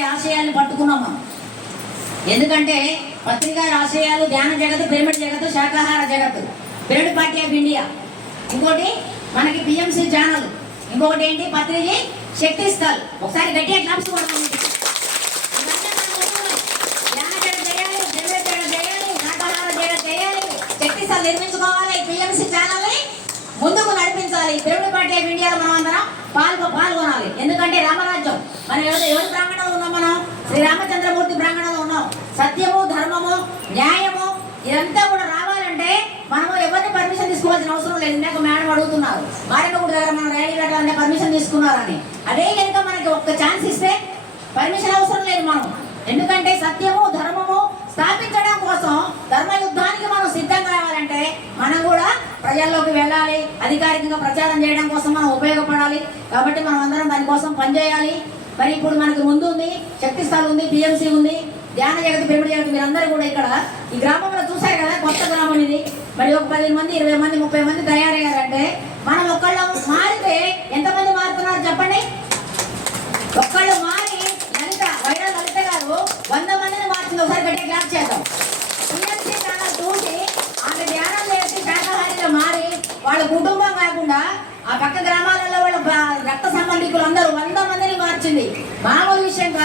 గారి ఆశయాన్ని పట్టుకున్నాం మనం. ఎందుకంటే పత్రిక గారి ఆశయాలు ధ్యాన జగత్తు, పిరమిడ్ జగత్తు, శాకాహార జగత్తు, పిరమిడ్ పార్టీ ఆఫ్ ఇండియా, ఇంకోటి మనకి పిఎంసి ఛానల్, ఇంకొకటి ఏంటి పత్రిజీ శక్తి స్థల్. ఒకసారి గట్టిగా క్లాప్స్ కొడతాం. ధ్యాన జగత్ చేయాలి, పిరమిడ్ జగత్ చేయాలి, శాకాహార జగత్ చేయాలి, శక్తి స్థల్ నిర్మించుకోవాలి, పిఎంసి ఛానల్ని ముందుకు నడిపించాలి. పిరమిడ్ పార్టీ ఆఫ్ ఇండియాలో మనం అందరం పాల్గొనాలి. ఎందుకంటే రామరాజ్యం మనం ఎవరి ప్రాంగణంలో ఉన్నాం? మనం శ్రీరామచంద్రమూర్తి ప్రాంగణంలో ఉన్నాం. సత్యము, ధర్మము, న్యాయము ఇదంతా కూడా రావాలంటే మనము ఎవరిని పర్మిషన్ తీసుకోవాల్సిన అవసరం లేదు. ఇందాక మేడం అడుగుతున్నారు, మారేడుగుడి దగ్గర మనం ర్యాలీ పెట్టాలంటే పర్మిషన్ తీసుకున్నారని. అదే కనుక మనకి ఒక్క ఛాన్స్ ఇస్తే పర్మిషన్ అవసరం లేదు మనం. ఎందుకంటే సత్యము, ధర్మము స్థాపించడం కోసం ధర్మయుద్ధానికి మనం సిద్ధం కావాలంటే మనం కూడా ప్రజల్లోకి వెళ్ళాలి, అధికారికంగా ప్రచారం చేయడం కోసం మనం ఉపయోగపడాలి. కాబట్టి మనం అందరం దానికోసం పనిచేయాలి. మరి ఇప్పుడు మనకు ముందు ఉంది శక్తి స్థల్ ఉంది, పిఎంసి ఉంది, ధ్యాన జగత్, పిరమిడ్ జగత్. మీరందరూ కూడా ఇక్కడ ఈ గ్రామంలో చూశారు కదా, కొత్త గ్రామం ఇది. మరి ఒక 10 మంది, 20 మంది, 30 మంది తయారయ్యారంటే మనం ఒక్కళ్ళు మారితే ఎంతమంది మారుతున్నారు చెప్పండి? ఒక్కళ్ళు మారి వైరల్ లలిత గారు 100 మందిని మార్చింది. ఒకసారి గట్టిగా క్లాప్ చేద్దాం. పిఎంసి ఛానల్ చూసి ఆమె ధ్యానం చేసి శాకాహారిగా మారి వాళ్ళ కుటుంబం కాకుండా ఆ పక్క గ్రామాలలో వాళ్ళ రక్త సంబంధికులు అందరూ 100 మందిని మార్చింది. మామూలు విషయం కాదు.